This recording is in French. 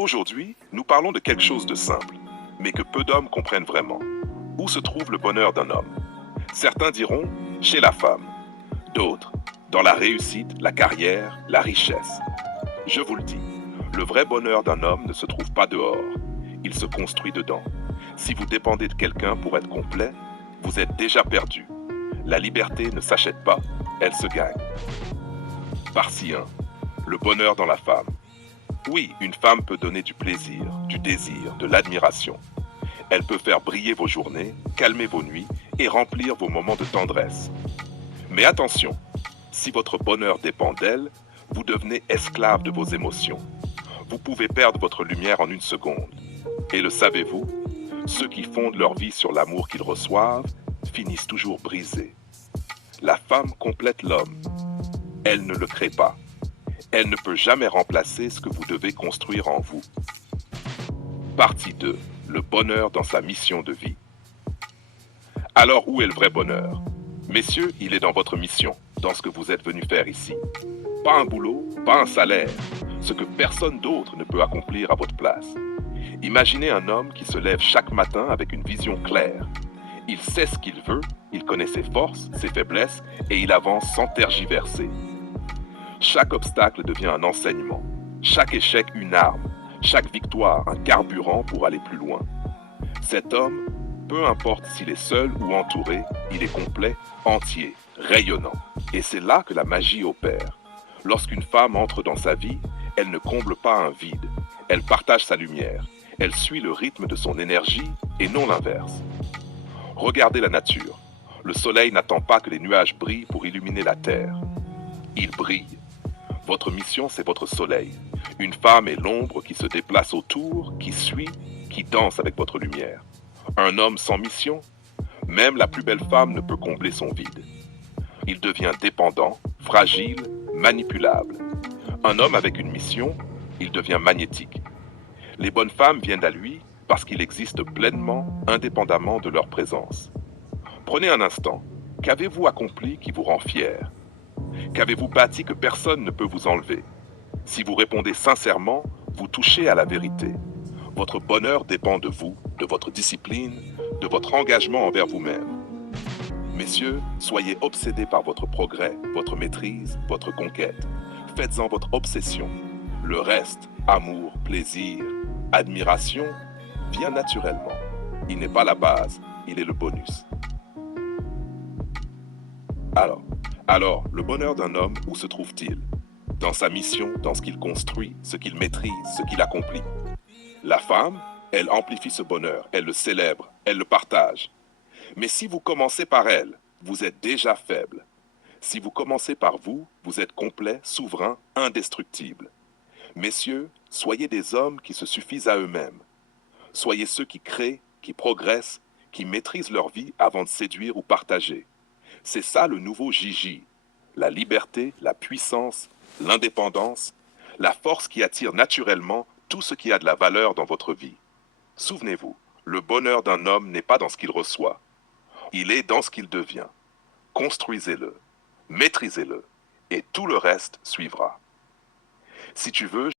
Aujourd'hui, nous parlons de quelque chose de simple, mais que peu d'hommes comprennent vraiment. Où se trouve le bonheur d'un homme? Certains diront chez la femme, d'autres dans la réussite, la carrière, la richesse. Je vous le dis, le vrai bonheur d'un homme ne se trouve pas dehors, il se construit dedans. Si vous dépendez de quelqu'un pour être complet, vous êtes déjà perdu. La liberté ne s'achète pas, elle se gagne. Partie 1. Le bonheur dans la femme. Oui, une femme peut donner du plaisir, du désir, de l'admiration. Elle peut faire briller vos journées, calmer vos nuits et remplir vos moments de tendresse. Mais attention, si votre bonheur dépend d'elle, vous devenez esclave de vos émotions. Vous pouvez perdre votre lumière en une seconde. Et le savez-vous, ceux qui fondent leur vie sur l'amour qu'ils reçoivent finissent toujours brisés. La femme complète l'homme. Elle ne le crée pas. Elle ne peut jamais remplacer ce que vous devez construire en vous. Partie 2. Le bonheur dans sa mission de vie. Alors où est le vrai bonheur? Messieurs, il est dans votre mission, dans ce que vous êtes venus faire ici. Pas un boulot, pas un salaire, ce que personne d'autre ne peut accomplir à votre place. Imaginez un homme qui se lève chaque matin avec une vision claire. Il sait ce qu'il veut, il connaît ses forces, ses faiblesses et il avance sans tergiverser. Chaque obstacle devient un enseignement, chaque échec une arme, chaque victoire un carburant pour aller plus loin. Cet homme, peu importe s'il est seul ou entouré, il est complet, entier, rayonnant. Et c'est là que la magie opère. Lorsqu'une femme entre dans sa vie, elle ne comble pas un vide, elle partage sa lumière, elle suit le rythme de son énergie et non l'inverse. Regardez la nature. Le soleil n'attend pas que les nuages brillent pour illuminer la terre. Il brille. Votre mission, c'est votre soleil. Une femme est l'ombre qui se déplace autour, qui suit, qui danse avec votre lumière. Un homme sans mission, même la plus belle femme ne peut combler son vide. Il devient dépendant, fragile, manipulable. Un homme avec une mission, il devient magnétique. Les bonnes femmes viennent à lui parce qu'il existe pleinement, indépendamment de leur présence. Prenez un instant. Qu'avez-vous accompli qui vous rend fier? Qu'avez-vous bâti que personne ne peut vous enlever? Si vous répondez sincèrement, vous touchez à la vérité. Votre bonheur dépend de vous, de votre discipline, de votre engagement envers vous-même. Messieurs, soyez obsédés par votre progrès, votre maîtrise, votre conquête. Faites-en votre obsession. Le reste, amour, plaisir, admiration, vient naturellement. Il n'est pas la base, il est le bonus. Alors, le bonheur d'un homme, où se trouve-t-il? Dans sa mission, dans ce qu'il construit, ce qu'il maîtrise, ce qu'il accomplit. La femme, elle amplifie ce bonheur, elle le célèbre, elle le partage. Mais si vous commencez par elle, vous êtes déjà faible. Si vous commencez par vous, vous êtes complet, souverain, indestructible. Messieurs, soyez des hommes qui se suffisent à eux-mêmes. Soyez ceux qui créent, qui progressent, qui maîtrisent leur vie avant de séduire ou partager. C'est ça le nouveau Gigi. La liberté, la puissance, l'indépendance, la force qui attire naturellement tout ce qui a de la valeur dans votre vie. Souvenez-vous, le bonheur d'un homme n'est pas dans ce qu'il reçoit. Il est dans ce qu'il devient. Construisez-le, maîtrisez-le, et tout le reste suivra. Si tu veux,